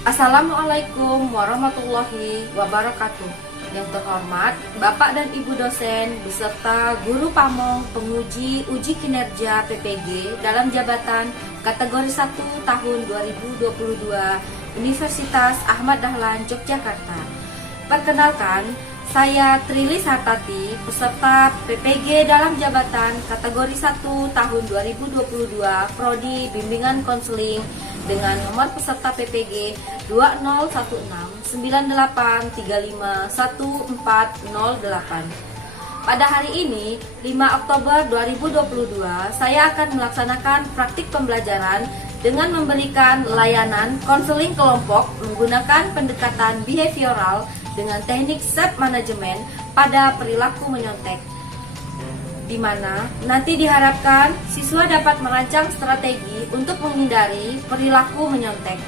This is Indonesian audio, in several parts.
Assalamualaikum warahmatullahi wabarakatuh. Yang terhormat Bapak dan Ibu dosen beserta guru pamong penguji uji kinerja PPG dalam jabatan kategori 1 tahun 2022 Universitas Ahmad Dahlan Yogyakarta. Perkenalkan, saya Trilis Hartati, peserta PPG dalam jabatan kategori 1 tahun 2022 Prodi Bimbingan Konseling dengan nomor peserta PPG 201698351408. Pada hari ini, 5 Oktober 2022, saya akan melaksanakan praktik pembelajaran dengan memberikan layanan konseling kelompok menggunakan pendekatan behavioral dengan teknik self management pada perilaku menyontek, di mana nanti diharapkan siswa dapat merancang strategi untuk menghindari perilaku menyontek.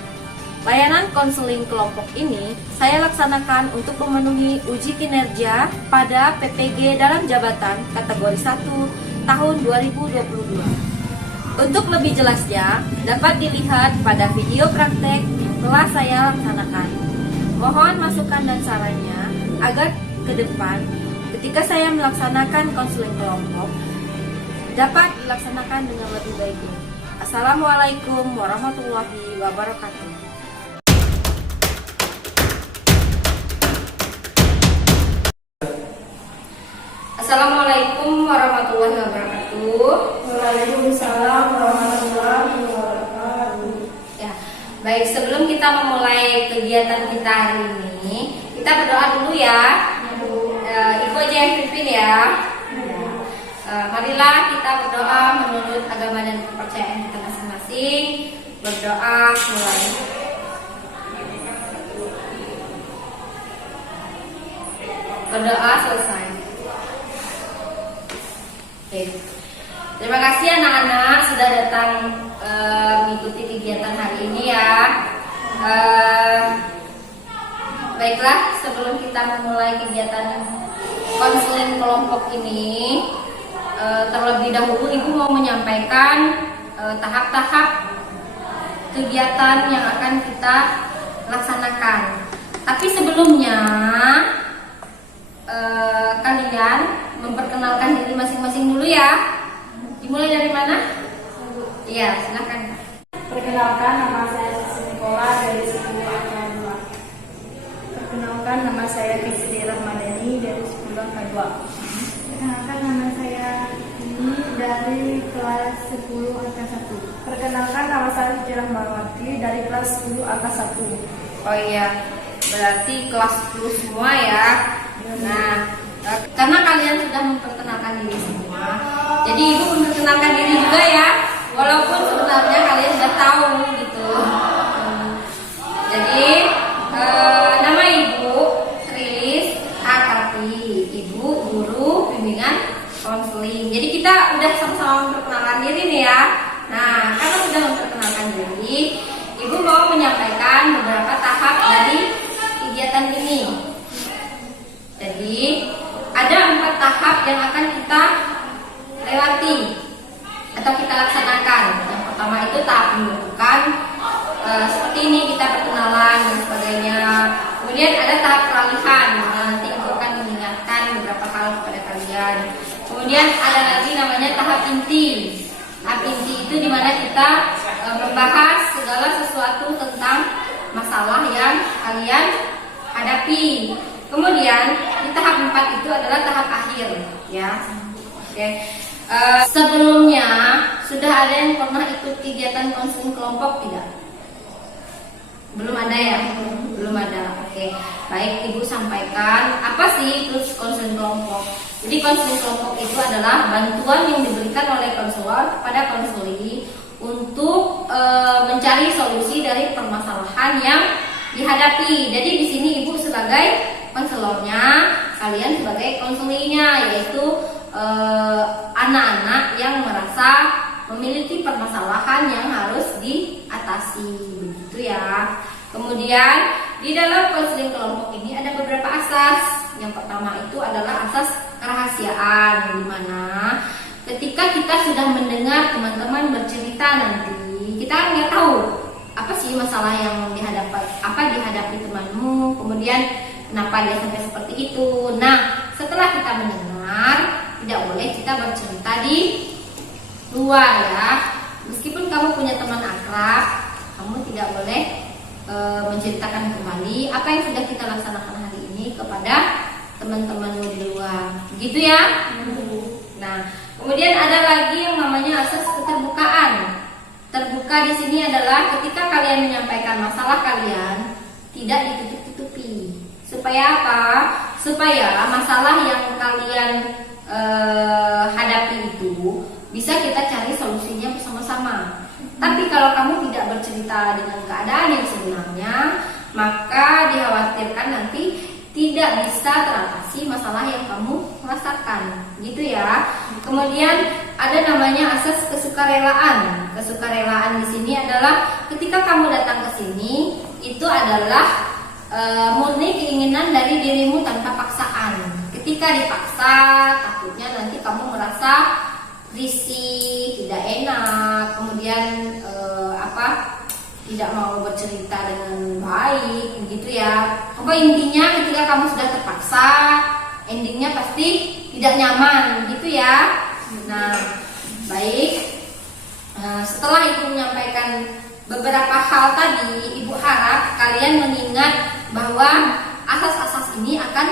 Layanan konseling kelompok ini saya laksanakan untuk memenuhi uji kinerja pada PPG dalam jabatan kategori 1 tahun 2022. Untuk lebih jelasnya, dapat dilihat pada video praktek yang telah saya laksanakan. Mohon masukan dan sarannya agar ke depan ketika saya melaksanakan konseling kelompok dapat dilaksanakan dengan lebih baik. Assalamualaikum warahmatullahi wabarakatuh. Assalamualaikum warahmatullahi wabarakatuh. Waalaikumsalam warahmatullahi wabarakatuh. Ya, baik, sebelum kita memulai kegiatan kita hari ini, kita berdoa dulu ya. Ibu aja yang pimpin ya. Marilah kita berdoa menurut agama dan kepercayaan kita masing-masing. Berdoa mulai. Berdoa selesai. Oke. Terima kasih anak-anak sudah datang mengikuti kegiatan hari ini ya. Baiklah, sebelum kita memulai kegiatan konseling kelompok ini, terlebih dahulu Ibu mau menyampaikan tahap-tahap kegiatan yang akan kita laksanakan. Tapi sebelumnya kalian memperkenalkan diri masing-masing dulu ya. Dimulai dari mana? Iya, silakan. Perkenalkan, nama saya Sisi Nikola dari Sekolah Angka 2. Perkenalkan, nama saya Fitri Rahmadani dari Sekolah Angka 2. Perkenalkan, nama saya ini dari kelas 10 angka 1. Perkenalkan, nama saya Fitri Rahmadani dari kelas 10 angka 1. Oh iya, berarti kelas 10 semua ya. Nah, karena kalian sudah memperkenalkan diri semua, jadi Ibu memperkenalkan diri juga ya, walaupun sebenarnya kalian sudah tahu gitu. Jadi nama Ibu Trilis Hartati, Ibu guru bimbingan konseling. Jadi kita udah sama-sama memperkenalkan diri nih ya. Nah, karena sudah memperkenalkan diri, Ibu mau menyampaikan beberapa tahap dari kegiatan ini. Jadi ada 4 tahap yang akan kita lewati atau kita laksanakan. Yang pertama itu tahap pembentukan, seperti ini kita perkenalan dan sebagainya. Kemudian ada tahap peralihan, nanti Ibu akan mengingatkan beberapa hal kepada kalian. Kemudian ada lagi namanya tahap inti. Tahap inti itu dimana kita membahas segala sesuatu tentang masalah yang kalian hadapi. Kemudian di tahap 4 itu adalah tahap akhir ya. Oke. Sebelumnya sudah ada yang pernah ikut kegiatan konseling kelompok tidak? Belum ada ya? Belum ada. Oke. Baik, Ibu sampaikan apa sih itu konseling kelompok. Jadi konseling kelompok itu adalah bantuan yang diberikan oleh konselor kepada konseli untuk mencari solusi dari permasalahan yang dihadapi. Jadi di sini Ibu sebagai konselornya, kalian sebagai konselinya, yaitu anak-anak yang merasa memiliki permasalahan yang harus diatasi, begitu ya. Kemudian di dalam konseling kelompok ini ada beberapa asas. Yang pertama itu adalah asas kerahasiaan, di mana ketika kita sudah mendengar teman-teman bercerita nanti, kita kan nggak tahu apa sih masalah yang dihadapi temanmu, kemudian kenapa dia sampai seperti itu. Nah, setelah kita mendengar, tidak boleh kita bercerita di luar ya. Meskipun kamu punya teman akrab, kamu tidak boleh menceritakan kembali apa yang sudah kita laksanakan hari ini kepada teman-temanmu di luar, gitu ya. Nah, kemudian ada lagi yang namanya asas keterbukaan. Terbuka di sini adalah ketika kalian menyampaikan masalah kalian tidak ditutup-tutupi. Supaya apa? Supaya masalah yang kalian hadapi itu bisa kita cari solusinya bersama-sama. Tapi kalau kamu tidak bercerita dengan keadaan yang sebenarnya, maka dikhawatirkan nanti tidak bisa teratasi masalah yang kamu rasakan, gitu ya. Kemudian ada namanya asas kesukarelaan. Kesukarelaan di sini adalah ketika kamu datang ke sini, itu adalah murni keinginan dari dirimu tanpa paksaan. Ketika dipaksa, takutnya nanti kamu merasa risih, tidak enak, kemudian tidak mau bercerita dengan baik, begitu ya. Pokoknya intinya ketika kamu sudah terpaksa, endingnya pasti tidak nyaman, gitu ya. Nah, baik. Setelah Ibu menyampaikan beberapa hal tadi, Ibu harap kalian mengingat bahwa asas-asas ini akan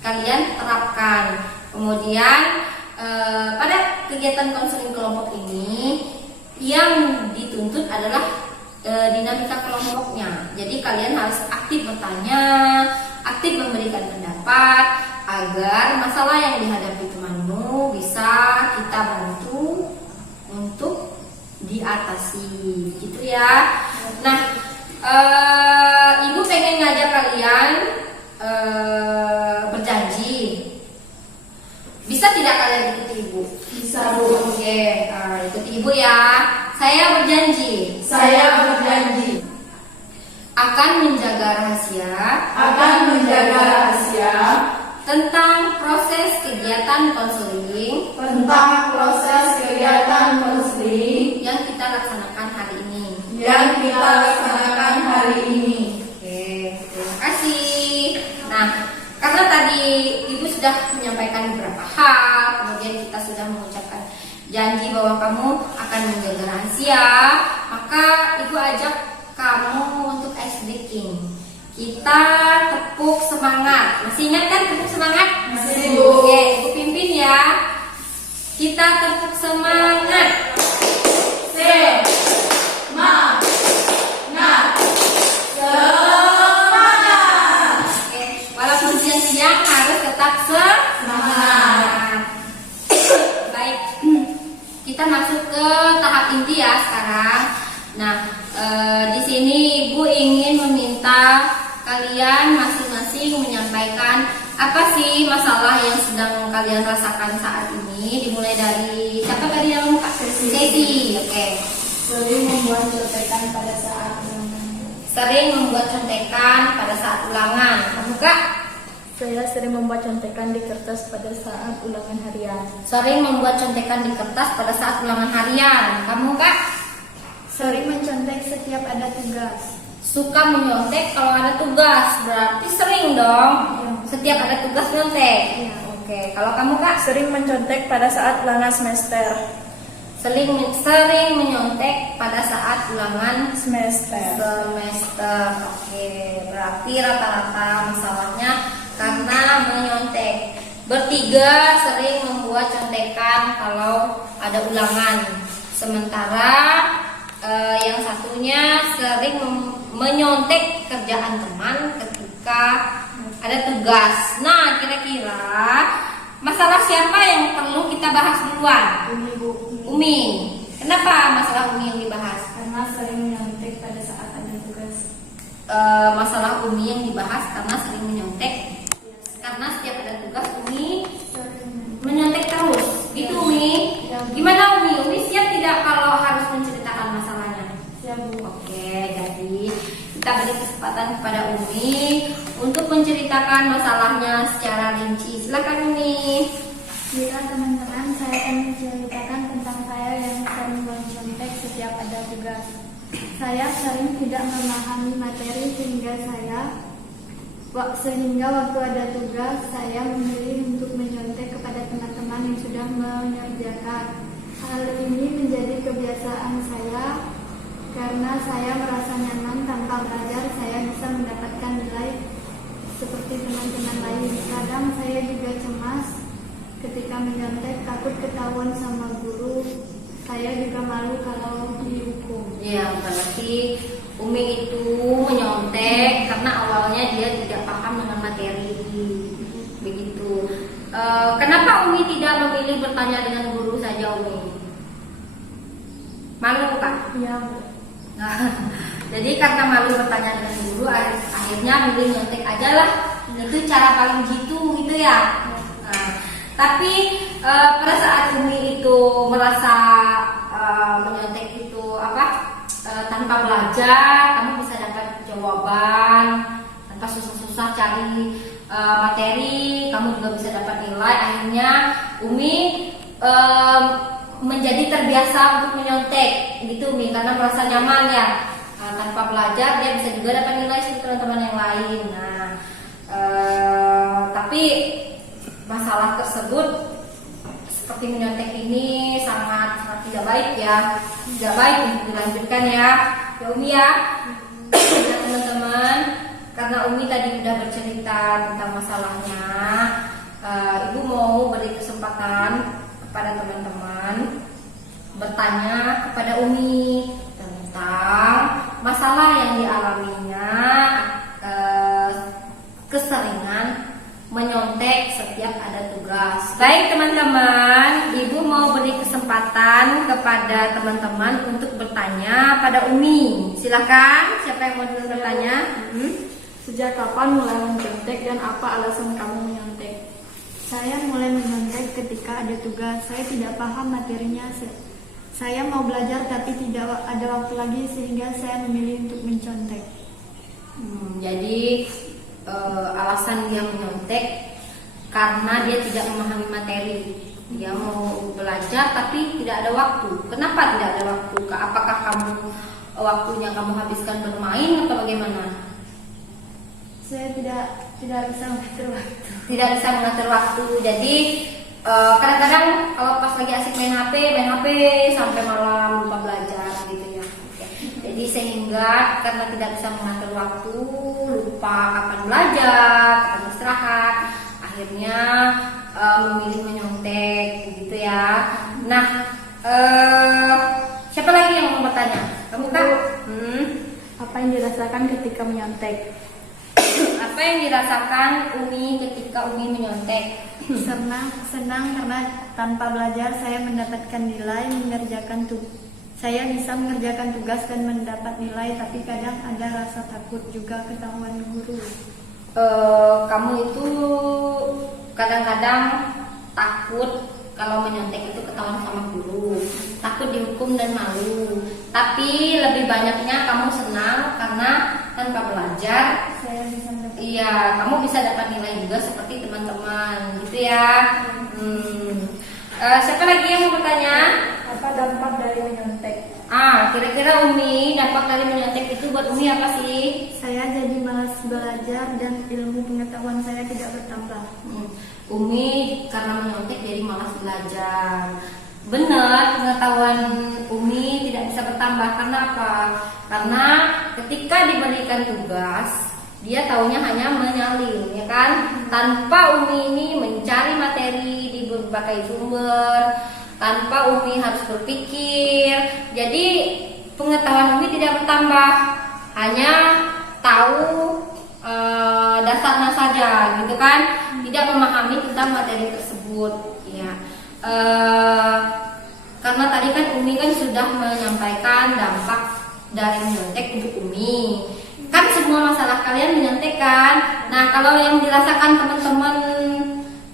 kalian terapkan. Kemudian pada kegiatan konseling kelompok ini yang dituntut adalah dinamika kelompoknya. Jadi kalian harus aktif bertanya, aktif memberikan pendapat agar masalah yang dihadapi temanmu bisa kita bantu untuk diatasi, gitu ya. Nah, Ibu pengen ngajak kalian berjanji. Bisa tidak kalian ikuti Ibu? Bisa, Bu. Oke, ikuti Ibu ya. Saya berjanji. Saya berjanji akan menjaga rahasia. akan menjaga rahasia Tentang proses kegiatan konseling tentang proses kegiatan konseling yang kita laksanakan hari ini. yang kita laksanakan hari ini. Oke, terima kasih. Nah, karena tadi Ibu sudah menyampaikan beberapa hal, kemudian kita sudah mengucapkan janji bahwa kamu akan menjaga rahasia, maka Ibu ajak kamu untuk ice breaking. Kita tepuk semangat. Masih ingat kan tepuk semangat? Masih, Bu. Oke, Ibu pimpin ya. Kita tepuk semangat. Semangat. Oke, walaupun siang-siang harus tetap semangat. Baik, kita masuk ke tahap inti ya sekarang. Nah, di sini Ibu ingin meminta kalian masing-masing menyampaikan apa sih masalah yang sedang kalian rasakan saat ini. Dimulai dari siapa tadi yang Kak Sesi? Oke. Sering membuat contekan pada saat ulangan. Sering membuat contekan pada saat ulangan. Kamu Kak? Saya sering membuat contekan di kertas pada saat ulangan harian. Sering membuat contekan di kertas pada saat ulangan harian. Kamu Kak? Sering mencontek setiap ada tugas. Suka menyontek kalau ada tugas, berarti sering dong. Iya. Setiap ada tugas nyontek. Iya. Oke, kalau kamu Kak? Sering mencontek pada saat ulangan semester. Sering menyontek pada saat ulangan semester. Oke, berarti rata-rata masalahnya karena menyontek. Bertiga sering membuat contekan kalau ada ulangan. Sementara yang satunya sering menyontek kerjaan teman ketika ada tugas. Nah, kira-kira masalah siapa yang perlu kita bahas duluan? Umi. Kenapa masalah Umi yang dibahas? Karena sering menyontek pada saat ada tugas. Masalah Umi yang dibahas karena sering menyontek. Karena setiap ada tugas Umi menyontek terus. Gitu Umi. Gimana Umi? Umi siap tidak kalau harus menceritakan masalahnya? Siap, Bu. Oke, jadi kita beri kesempatan kepada Umi untuk menceritakan masalahnya secara rinci. Silakan Umi. Bila teman-teman, saya akan menceritakan tentang saya yang sering mencontek setiap ada tugas. Saya sering tidak memahami materi sehingga waktu ada tugas saya memilih untuk menyontek kepada teman-teman yang sudah mengerjakan. Hal ini menjadi kebiasaan saya karena saya merasa nyaman tanpa belajar saya bisa mendapatkan nilai seperti teman-teman lain. Kadang saya juga cemas ketika menyontek, takut ketahuan sama guru. Saya juga malu kalau dihukum. Ya, berarti Umi itu menyontek karena awalnya dia tidak paham dengan materi. Begitu. Kenapa Umi tidak memilih bertanya dengan guru saja, Umi? Malu, Pak? Iya. Nah, jadi karena malu bertanya dengan guru, akhirnya milih nyontek aja lah. Itu cara paling jitu gitu ya. Nah, tapi pada saat Umi itu merasa menyontek itu tanpa belajar, kamu bisa dapat jawaban tanpa susah-susah cari materi, kamu juga bisa dapat nilai. Akhirnya Umi menjadi terbiasa untuk menyontek gitu Umi, karena merasa nyaman ya. Tanpa belajar dia bisa juga dapat nilai seperti teman-teman yang lain. Nah, tapi masalah tersebut seperti menyontek ini sangat tidak baik ya, tidak baik untuk dilanjutkan ya Umi ya. Nah, teman-teman, karena Umi tadi sudah bercerita tentang masalahnya, Ibu mau beri kesempatan kepada teman-teman bertanya kepada Umi tentang masalah yang dialaminya, keseringan menyontek setiap ada tugas. Baik teman-teman, Ibu mau beri kesempatan kepada teman-teman untuk bertanya pada Umi. Silakan, siapa yang mau dulu bertanya? Sejak kapan mulai menyontek dan apa alasan kamu menyontek? Saya mulai menyontek ketika ada tugas. Saya tidak paham materinya. Saya mau belajar tapi tidak ada waktu lagi sehingga saya memilih untuk mencontek. Jadi alasan dia menyontek karena dia tidak memahami materi. Dia mau belajar tapi tidak ada waktu. Kenapa tidak ada waktu? Apakah waktunya kamu habiskan bermain atau bagaimana? Saya tidak bisa mengatur waktu. Tidak bisa mengatur waktu. Jadi kadang-kadang kalau pas lagi asik main HP sampai malam lupa belajar gitu ya. Jadi sehingga karena tidak bisa mengatur waktu, lupa kapan belajar, kapan istirahat, akhirnya memilih menyontek gitu ya. Nah, siapa lagi yang mau bertanya? Kamu kan? Apa yang dirasakan ketika menyontek? Apa yang dirasakan Umi ketika Umi menyontek? Senang karena tanpa belajar saya mendapatkan nilai, saya bisa mengerjakan tugas dan mendapat nilai, tapi kadang ada rasa takut juga ketahuan guru. Kamu itu kadang-kadang takut kalau menyontek itu ketahuan sama guru, takut dihukum dan malu. Tapi lebih banyaknya kamu senang karena tanpa belajar Saya bisa mendapat. iya, kamu bisa dapat nilai juga seperti teman-teman gitu ya. Siapa lagi yang mau bertanya? Apa dampak dari menyontek? Kira-kira Umi, dampak dari menyontek itu buat Umi apa sih? Saya jadi malas belajar dan ilmu pengetahuan saya tidak bertambah. Umi karena menyontek jadi malas belajar. Benar, pengetahuan Umi tidak bisa bertambah. Karena apa? Karena ketika diberikan tugas, dia taunya hanya menyalin, ya kan? Tanpa Umi ini mencari materi di berbagai sumber, tanpa Umi harus berpikir. Jadi pengetahuan Umi tidak bertambah, hanya tahu dasarnya saja, gitu kan? Tidak memahami tentang materi tersebut, ya. Karena tadi kan Umi kan sudah menyampaikan dampak dari menyontek untuk Umi. Kan semua masalah kalian menyontek kan? Nah, kalau yang dirasakan teman-teman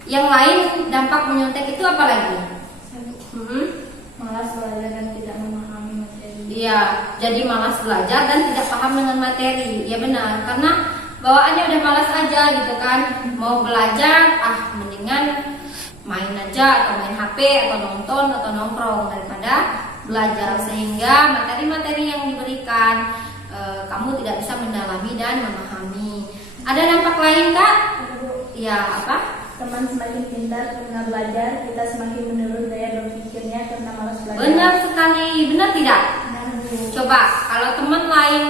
yang lain dampak menyontek itu apa lagi? Malas belajar dan tidak memahami materi. Iya, jadi malas belajar dan tidak paham dengan materi. Ya benar, karena bawaannya udah malas aja gitu kan. Mau belajar, mendingan main aja atau main HP atau nonton atau nongkrong daripada belajar, sehingga materi-materi yang diberikan kamu tidak bisa mendalami dan memahami. Ada dampak lain Kak? Ya, apa? Teman semakin pintar karena belajar, kita semakin menurun daya berpikirnya karena malas belajar. Benar sekali, benar tidak? Benar, Bu. Coba kalau teman lain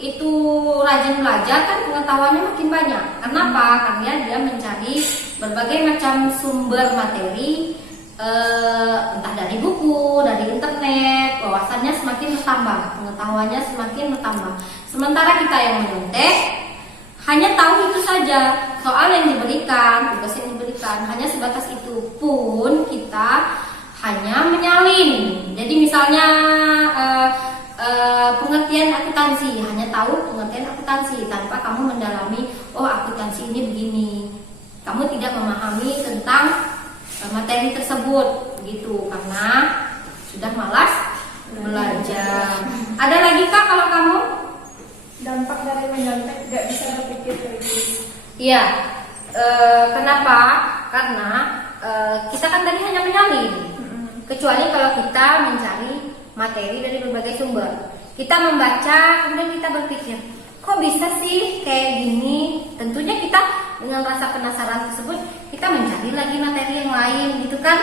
itu rajin belajar kan pengetahuannya makin banyak. Kenapa? Karena dia mencari berbagai macam sumber materi, entah dari buku, dari internet, wawasannya semakin bertambah, pengetahuannya semakin bertambah. Sementara kita yang menyontek hanya tahu itu saja, soal yang diberikan, tugas yang diberikan, hanya sebatas itu pun kita hanya menyalin. Jadi misalnya pengertian akuntansi, hanya tahu pengertian akuntansi tanpa kamu mendalami, oh akuntansi ini begini. Kamu tidak memahami tentang materi tersebut gitu, karena sudah malas belajar. Ada lagi Kak kalau kamu? Dampak dari menyontek tidak bisa berpikir kritis. Iya. Kenapa? Karena kita kan tadi hanya menyalin. Kecuali kalau kita mencari materi dari berbagai sumber. Kita membaca, kemudian kita berpikir, kok bisa sih kayak gini? Tentunya kita dengan rasa penasaran tersebut, kita mencari lagi materi yang lain, gitu kan?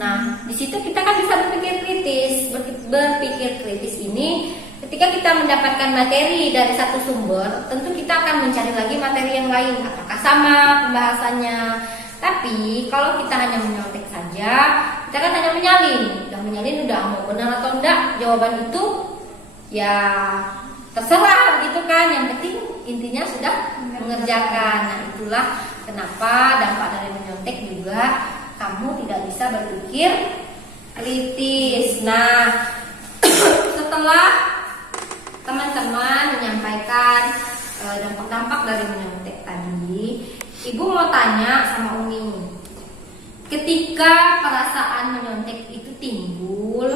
Nah, di situ kita kan bisa berpikir kritis. Berpikir kritis ini, ketika kita mendapatkan materi dari satu sumber, tentu kita akan mencari lagi materi yang lain. Apakah sama pembahasannya? Tapi kalau kita hanya menyontek saja, kita kan hanya menyalin. Udah menyalin, udah mau benar atau enggak jawaban itu, ya terserah gitu kan. Yang penting intinya sudah mengerjakan. Nah, itulah kenapa dampak dari menyontek juga kamu tidak bisa berpikir kritis. Nah, setelah teman-teman menyampaikan dampak-dampak dari menyontek tadi, Ibu mau tanya sama Umi, ketika perasaan menyontek itu timbul,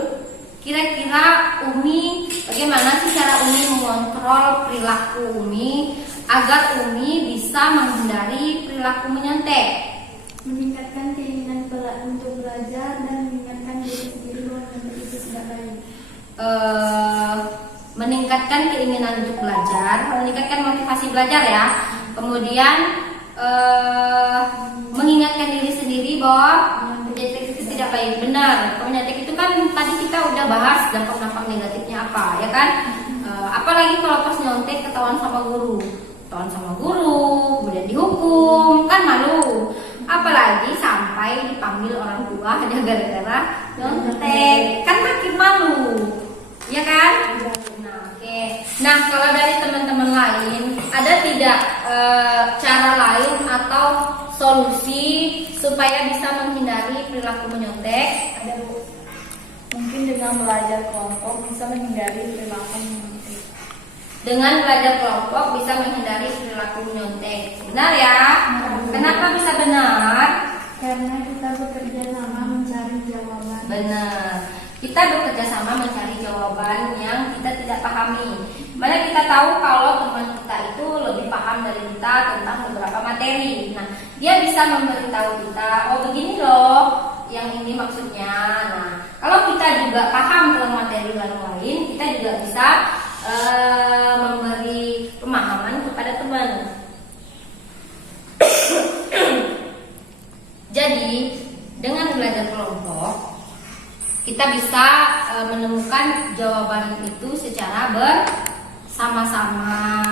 kira-kira Umi bagaimana sih cara Umi mengontrol perilaku Umi agar Umi bisa menghindari perilaku menyontek? Meningkatkan keinginan untuk belajar dan mengingatkan diri sendiri bahwa menyontek itu tidak baik. Meningkatkan keinginan untuk belajar, meningkatkan motivasi belajar ya. Kemudian mengingatkan diri sendiri bahwa menyontek itu tidak baik. Benar, menyontek itu kan tadi kita udah bahas dampak-dampak negatifnya apa, ya kan? Apalagi kalau pas nyontek ketahuan sama guru, kemudian dihukum, kan malu. Apalagi sampai dipanggil orang tua hanya gara-gara nyontek, kan makin malu, ya kan? Nah, oke. Nah, kalau dari teman-teman lain, ada tidak cara lain atau solusi supaya bisa menghindari perilaku menyontek? Ada, Bu. Mungkin dengan belajar kelompok bisa menghindari perilaku menyontek. Dengan belajar kelompok bisa menghindari perilaku menyontek. Benar ya? Kenapa bisa benar? Karena kita bekerja sama mencari jawaban. Benar. Kita bekerja sama mencari jawaban yang kita tidak pahami. Mana kita tahu kalau teman kita itu lebih paham dari kita tentang beberapa materi. Nah, dia bisa memberitahu kita, oh begini loh, yang ini maksudnya. Nah, kalau kita juga paham tentang materi lain, kita juga bisa memberi pemahaman kepada teman. Jadi, dengan belajar kelompok, kita bisa menemukan jawaban itu secara bersama-sama.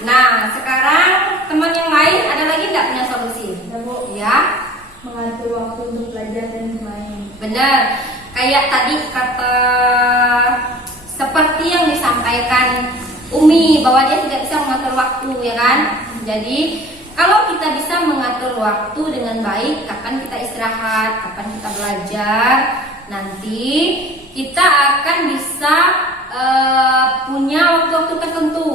Nah, sekarang teman yang lain ada lagi nggak punya solusi? Ada, Bu. Ya, Mengatur waktu untuk belajar dan bermain. benar. Kayak tadi kata seperti yang disampaikan Umi bahwa dia tidak bisa mengatur waktu, ya kan? Jadi kalau kita bisa mengatur waktu dengan baik, kapan kita istirahat, kapan kita belajar, nanti kita akan bisa punya waktu-waktu tertentu.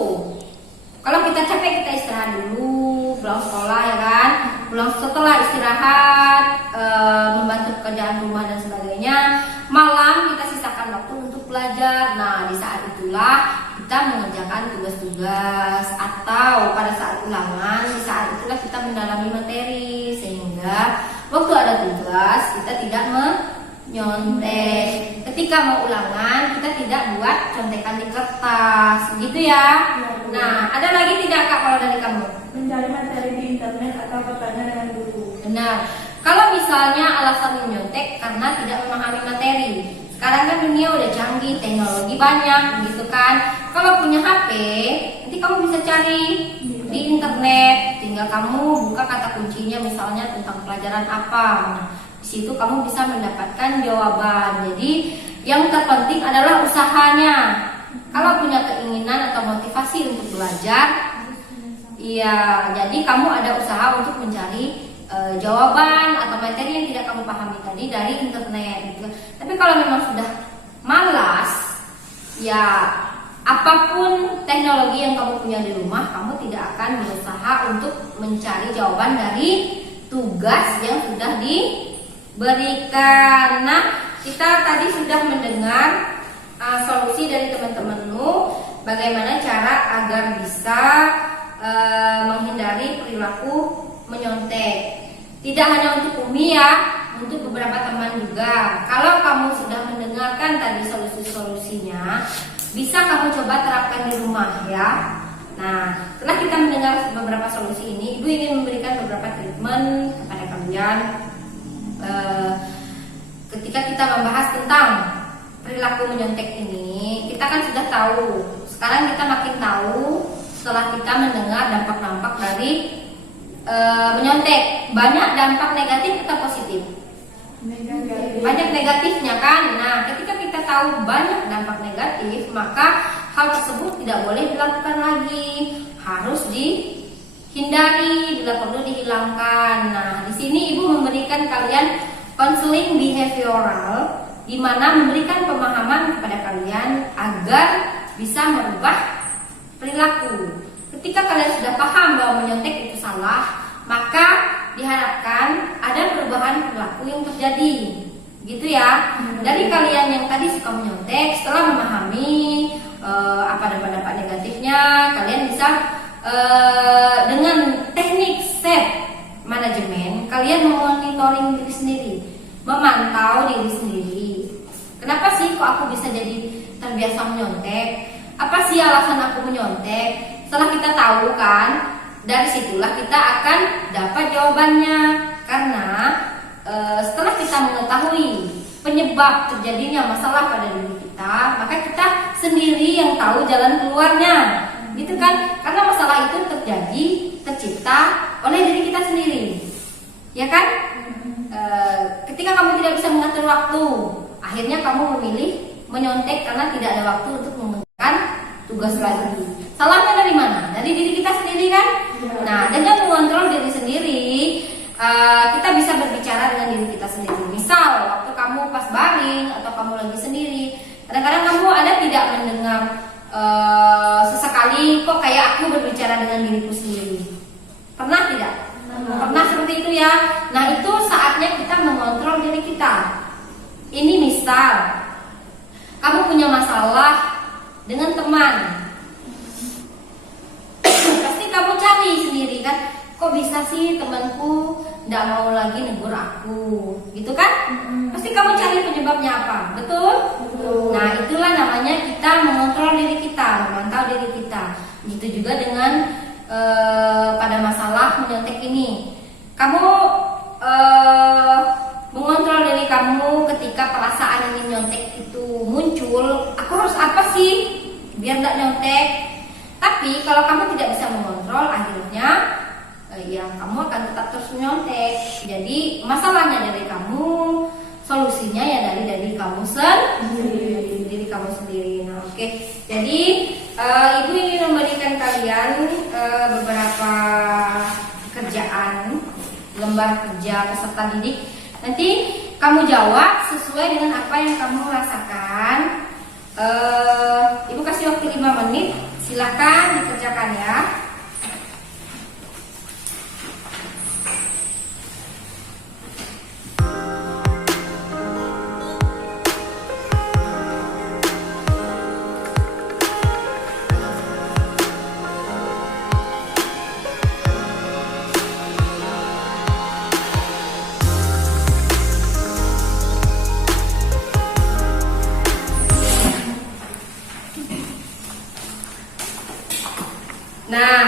Kalau kita capek, kita istirahat dulu, pulang sekolah, ya kan? Pulang setelah istirahat, membantu pekerjaan rumah dan sebagainya. Malam kita sisakan waktu untuk belajar. Nah, di saat itulah kita mengerjakan tugas-tugas, atau pada saat ulangan, di saat itulah kita mendalami materi, sehingga waktu ada tugas kita tidak menyontek. ketika mau ulangan kita tidak buat contekan di kertas, gitu ya. Nah, ada lagi tidak Kak kalau dari kamu? Mencari materi di internet atau bertanya dengan guru. Benar. Kalau misalnya alasan menyontek karena tidak memahami materi. Sekarang kan dunia udah canggih, teknologi banyak, gitu kan. Kalau punya HP, nanti kamu bisa cari di internet. Tinggal kamu buka kata kuncinya, misalnya tentang pelajaran apa. Nah, di situ kamu bisa mendapatkan jawaban. Jadi yang terpenting adalah usahanya. Kalau punya keinginan atau motivasi untuk belajar, iya, jadi kamu ada usaha untuk mencari jawaban atau materi yang tidak kamu pahami tadi dari internet gitu. Tapi kalau memang sudah malas, ya apapun teknologi yang kamu punya di rumah, kamu tidak akan berusaha untuk mencari jawaban dari tugas yang sudah diberikan. Nah, kita tadi sudah mendengar solusi dari teman-temanmu bagaimana cara agar bisa menghindari perilaku menyontek. Tidak hanya untuk Umi ya, untuk beberapa teman juga. Kalau kamu sudah mendengarkan tadi solusi-solusinya, bisa kamu coba terapkan di rumah ya. Nah, setelah kita mendengar beberapa solusi ini, Ibu ingin memberikan beberapa treatment kepada kalian. Ketika kita membahas tentang perilaku menyontek ini, kita kan sudah tahu. Sekarang kita makin tahu setelah kita mendengar dampak-dampak dari menyontek. Banyak dampak negatif atau positif? Negatif. Banyak negatifnya kan. Nah, ketika kita tahu banyak dampak negatif, maka hal tersebut tidak boleh dilakukan lagi, harus dihindari, bila perlu dihilangkan. Nah, di sini Ibu memberikan kalian counseling behavioral, di mana memberikan pemahaman kepada kalian agar bisa merubah perilaku. Ketika kalian sudah paham bahwa menyontek itu salah, maka diharapkan ada perubahan perilaku yang terjadi, gitu ya. Dari kalian yang tadi suka menyontek, setelah memahami apa dampak-dampak negatifnya, kalian bisa dengan teknik self manajemen, kalian memonitoring diri sendiri, memantau diri sendiri. Kenapa sih kok aku bisa jadi terbiasa menyontek? Apa sih alasan aku menyontek? Setelah kita tahu kan, dari situlah kita akan dapat jawabannya. Karena setelah kita mengetahui penyebab terjadinya masalah pada diri kita, maka kita sendiri yang tahu jalan keluarnya, gitu kan? Karena masalah itu tercipta oleh diri kita sendiri, ya kan? Ketika kamu tidak bisa mengatur waktu, akhirnya kamu memilih menyontek karena tidak ada waktu untuk mengerjakan tugas lagi. Salahnya dari mana? Dari diri kita sendiri kan? Nah, dengan mengontrol diri sendiri, kita bisa berbicara dengan diri kita sendiri. Misal, waktu kamu pas baring atau kamu lagi sendiri, kadang-kadang kamu ada tidak mendengar sesekali kok kayak aku berbicara dengan diriku sendiri. Pernah tidak? Pernah seperti itu ya. Nah, itu saatnya kita mengontrol diri kita. Ini misal kamu punya masalah dengan teman, pasti kamu cari sendiri kan, kok bisa sih temanku tidak mau lagi negur aku, gitu kan? Pasti kamu cari penyebabnya apa, betul? Nah, itulah namanya kita mengontrol diri kita, memantau diri kita. Begitu juga dengan pada masalah menyontek ini, kamu mengontrol diri kamu ketika perasaan ingin nyontek itu muncul. Aku harus apa sih biar tidak nyontek? Tapi kalau kamu tidak bisa mengontrol, akhirnya ya kamu akan tetap terus menyontek. Jadi masalahnya dari kamu, solusinya ya dari kamu sendiri, diri kamu sendiri. Nah, oke. Jadi Ibu ingin memberikan kalian beberapa kerjaan, lembar kerja peserta didik. Nanti kamu jawab sesuai dengan apa yang kamu rasakan. Ibu kasih waktu 5 menit. Silakan dikerjakan ya.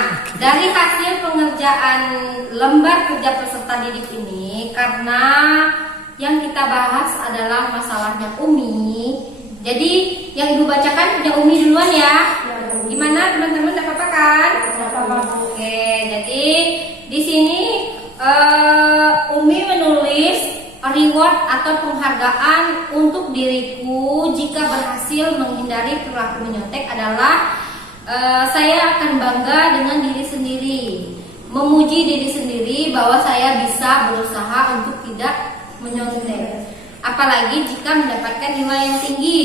Nah, dari hasil pengerjaan lembar kerja peserta didik ini, karena yang kita bahas adalah masalahnya Umi, jadi yang Ibu bacakan punya Umi duluan ya. Gimana teman-teman, tidak apa-apa kan? Oke, jadi di sini Umi menulis reward atau penghargaan untuk diriku jika berhasil menghindari perilaku menyontek adalah saya akan bangga dengan diri sendiri, memuji diri sendiri bahwa saya bisa berusaha untuk tidak menyontek. Apalagi jika mendapatkan nilai yang tinggi,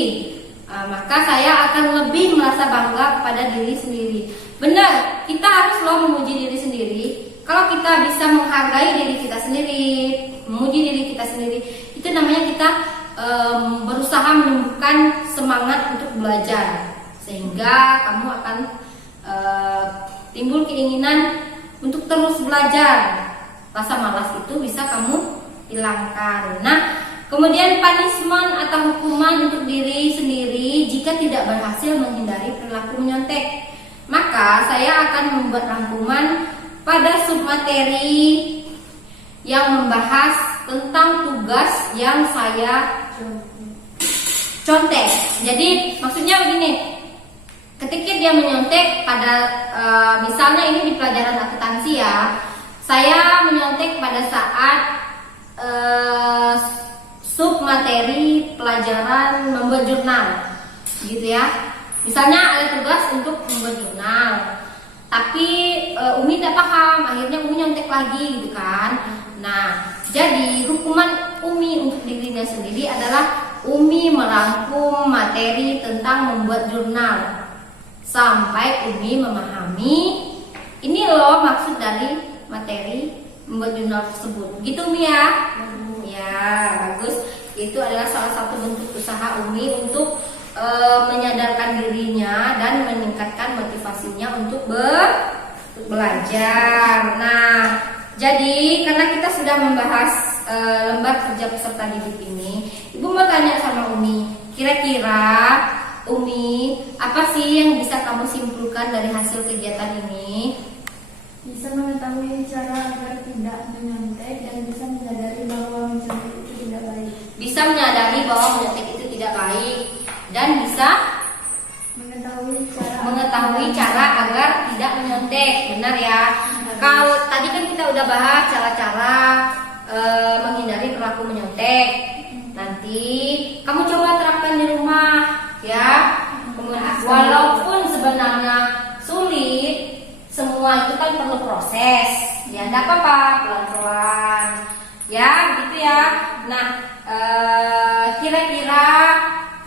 maka saya akan lebih merasa bangga kepada diri sendiri. Benar, kita harus loh memuji diri sendiri. Kalau kita bisa menghargai diri kita sendiri, memuji diri kita sendiri, itu namanya kita berusaha menumbuhkan semangat untuk belajar, sehingga kamu akan timbul keinginan untuk terus belajar. Rasa malas itu bisa kamu hilangkan. Nah, kemudian punishment atau hukuman untuk diri sendiri jika tidak berhasil menghindari perilaku menyontek, maka saya akan membuat rangkuman pada submateri yang membahas tentang tugas yang saya contek. Jadi maksudnya begini, ketika dia menyontek pada misalnya ini di pelajaran akuntansi ya, saya menyontek pada saat submateri pelajaran membuat jurnal, gitu ya. Misalnya ada tugas untuk membuat jurnal, tapi Umi tidak paham, akhirnya Umi nyontek lagi, gitu kan. Nah, jadi hukuman Umi untuk dirinya sendiri adalah Umi merangkum materi tentang membuat jurnal sampai Umi memahami ini loh maksud dari materi membuat jurnal tersebut. Gitu Umi ya? Ya, bagus. Itu adalah salah satu bentuk usaha Umi untuk menyadarkan dirinya dan meningkatkan motivasinya untuk belajar. Nah, jadi karena kita sudah membahas lembar kerja peserta didik ini, Ibu mau tanya sama Umi, kira-kira Umi, apa sih yang bisa kamu simpulkan dari hasil kegiatan ini? Bisa mengetahui cara agar tidak menyontek dan bisa menyadari bahwa menyontek itu tidak baik. Bisa menyadari bahwa menyontek itu tidak baik dan bisa mengetahui cara agar tidak menyontek. Benar ya? Kalau tadi kan kita udah bahas cara-cara menghindari perilaku menyontek. Nanti kamu coba terapkan di rumah ya. Walaupun sebenarnya sulit, semua itu kan perlu proses. Ya, tidak apa-apa, pelan-pelan. Ya, gitu ya. Nah, kira-kira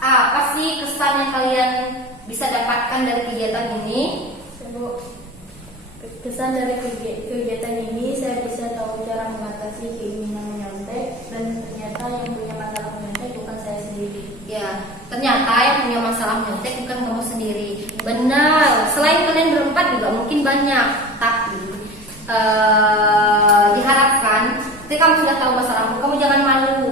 apa sih kesan yang kalian bisa dapatkan dari kegiatan ini? Kesan dari kegiatan ini saya bisa tahu cara mengatasi keinginan menyontek, dan ternyata yang punya masalah menyontek bukan saya sendiri. Ya, ternyata yang punya masalah menyontek bukan kamu sendiri. Benar. Selain kalian berempat juga mungkin banyak, tapi diharapkan ketika kamu sudah tahu masalahmu, kamu jangan malu.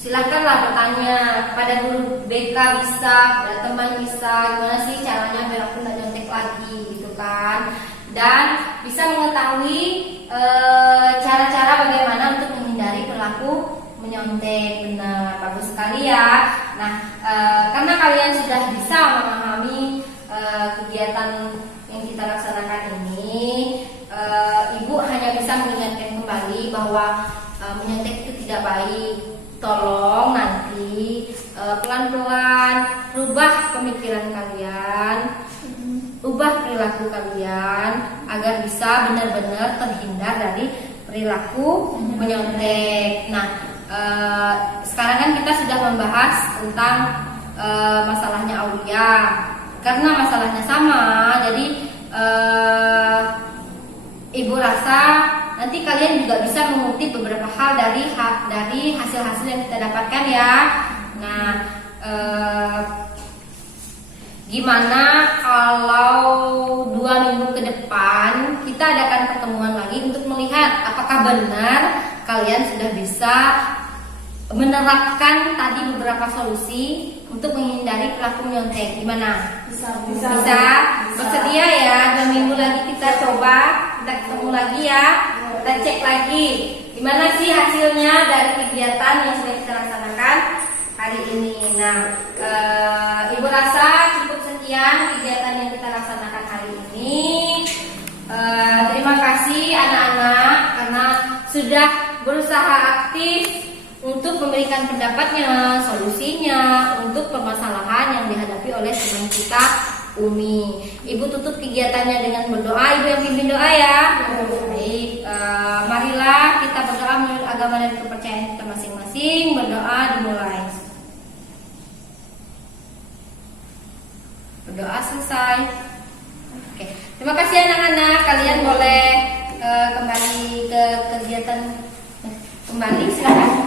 Silakanlah bertanya kepada guru BK bisa, kepada teman bisa, gimana sih caranya biar aku nggak nyontek lagi, gitu kan? Dan bisa mengetahui cara-cara bagaimana untuk menghindari perilaku menyontek. Benar, bagus sekali ya. Nah, karena kalian sudah bisa memahami kegiatan yang kita laksanakan ini, Ibu hanya bisa mengingatkan kembali bahwa menyontek itu tidak baik. Tolong nanti pelan-pelan rubah pemikiran kalian, ubah perilaku kalian agar bisa benar-benar terhindar dari perilaku menyontek. Nah, sekarang kan kita sudah membahas tentang masalahnya Aulia. Karena masalahnya sama, jadi Ibu rasa nanti kalian juga bisa mengutip beberapa hal dari hasil-hasil yang kita dapatkan ya. Nah, gimana kalau 2 minggu ke depan kita adakan pertemuan lagi untuk melihat apakah benar kalian sudah bisa menerapkan tadi beberapa solusi untuk menghindari perilaku menyontek. Gimana? Bisa? Bersedia ya? 2 minggu lagi kita coba, kita ketemu lagi ya, kita cek lagi gimana sih hasilnya dari kegiatan yang sudah kita laksanakan hari ini. Nah, Ibu rasa cukup sekian kegiatan yang kita laksanakan hari ini. Terima kasih anak-anak karena sudah berusaha aktif untuk memberikan pendapatnya, solusinya untuk permasalahan yang dihadapi oleh teman kita Umi. Ibu tutup kegiatannya dengan berdoa. Ibu yang pimpin doa ya. Baik, marilah kita berdoa menurut agama dan kepercayaan kita masing-masing. Berdoa dimulai. Berdoa selesai. Oke, terima kasih anak-anak. Kalian boleh kembali ke kegiatan kembali, silakan.